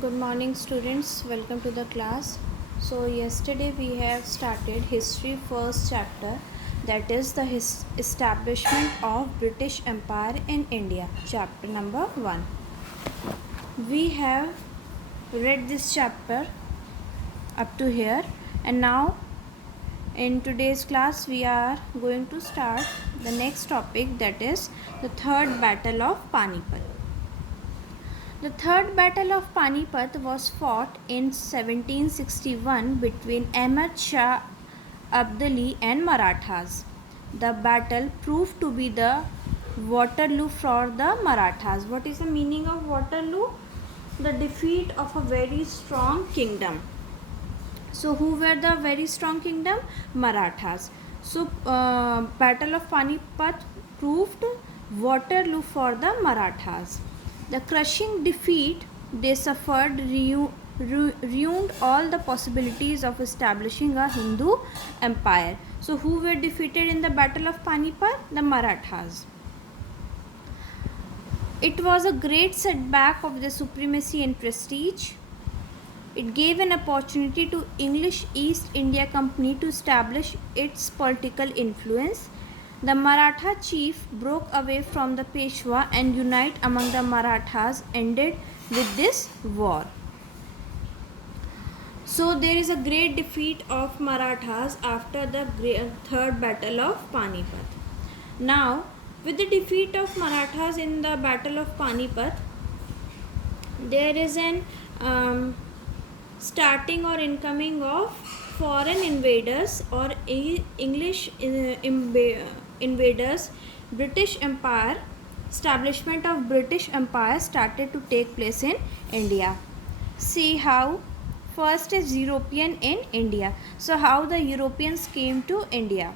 Good morning, students. Welcome to the class. So, yesterday we have started history first chapter, that is the establishment of British Empire in India, chapter number 1. We have read this chapter up to here, and now in today's class we are going to start the next topic, that is the third battle of Panipat. The Third Battle of Panipat was fought in 1761 between Ahmad Shah Abdali and Marathas. The battle proved to be the Waterloo for the Marathas. What is the meaning of Waterloo? The defeat of a very strong kingdom. So who were the very strong kingdom? Marathas. So Battle of Panipat proved Waterloo for the Marathas. The crushing defeat they suffered ruined all the possibilities of establishing a Hindu empire. So who were defeated in the Battle of Panipat? The Marathas. It was a great setback of the supremacy and prestige. It gave an opportunity to English East India Company to establish its political influence. The Maratha chief broke away from the Peshwa and unite among the Marathas ended with this war. So there is a great defeat of Marathas after the third battle of Panipat. Now, with the defeat of Marathas in the battle of Panipat, there is an starting or incoming of foreign invaders or English invaders. British Empire, establishment of British Empire started to take place in India. See how first is European in India. So how the Europeans came to India.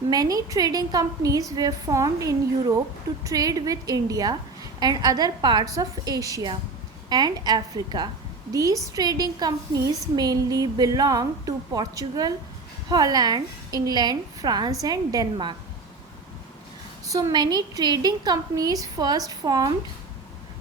Many trading companies were formed in Europe to trade with India and other parts of Asia and Africa. These trading companies mainly belonged to Portugal, Holland, England, France and Denmark. So many trading companies first formed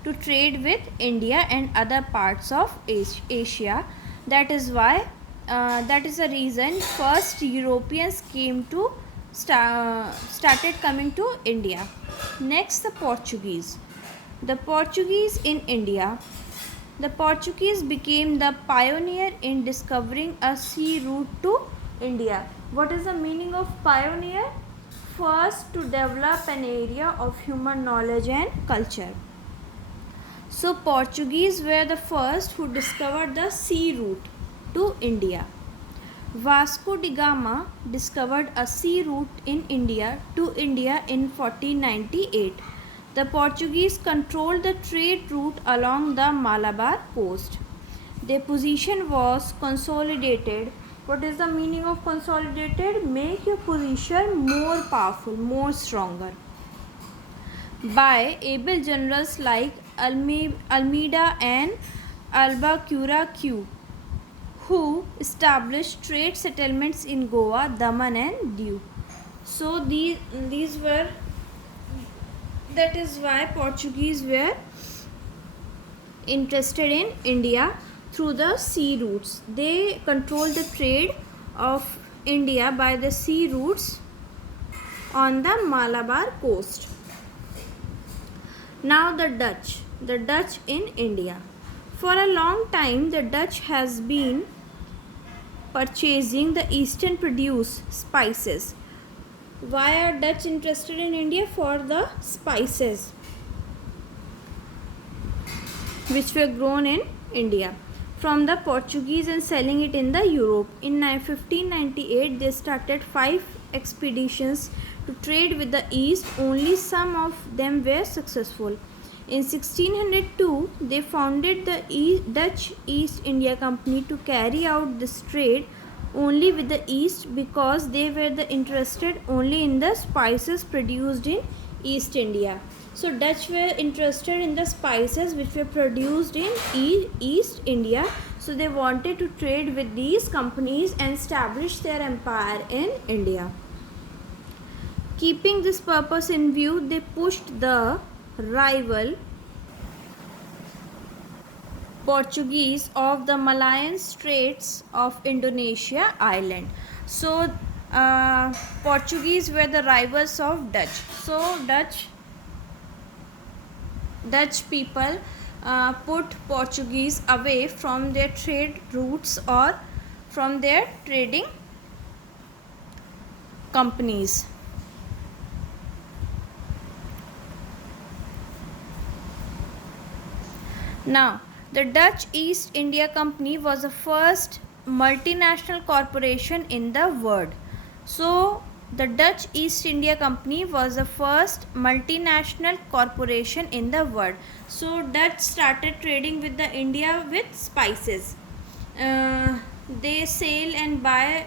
to trade with India and other parts of Asia. That is why that is the reason first Europeans came to started coming to India. Next, the Portuguese. The Portuguese in India. The Portuguese became the pioneer in discovering a sea route to India. What is the meaning of pioneer? First to develop an area of human knowledge and culture. So Portuguese were the first who discovered the sea route to India. Vasco da Gama discovered a sea route in India to India in 1498. The Portuguese controlled the trade route along the Malabar coast. Their position was consolidated. What is the meaning of consolidated? Make your position more powerful, more stronger. By able generals like Almeida and Albuquerque, who established trade settlements in Goa, Daman and Diu. So these were, that is why Portuguese were interested in India through the sea routes. They controlled the trade of India by the sea routes on the Malabar coast. Now the Dutch in India. For a long time the Dutch has been purchasing the eastern produce, spices. Why are Dutch interested in India? For the spices which were grown in India from the Portuguese and selling it in the Europe. In 1598 they started 5 expeditions to trade with the East. Only some of them were successful. In 1602 they founded the Dutch East India Company to carry out this trade only with the East, because they were interested only in the spices produced in East India. So Dutch were interested in the spices which were produced in East India. So they wanted to trade with these companies and establish their empire in India. Keeping this purpose in view, they pushed the rival Portuguese of the Malayan Straits of Indonesia island. So Portuguese were the rivals of Dutch. So Dutch people put Portuguese away from their trade routes or from their trading companies. Now, the Dutch East India Company was the first multinational corporation in the world. So, the Dutch East India Company was the first multinational corporation in the world. So, Dutch started trading with the India with spices. They sell and buy.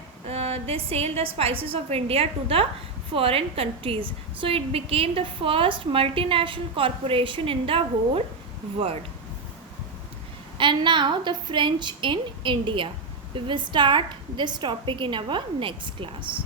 They sell the spices of India to the foreign countries. So, it became the first multinational corporation in the whole world. And now the French in India. We will start this topic in our next class.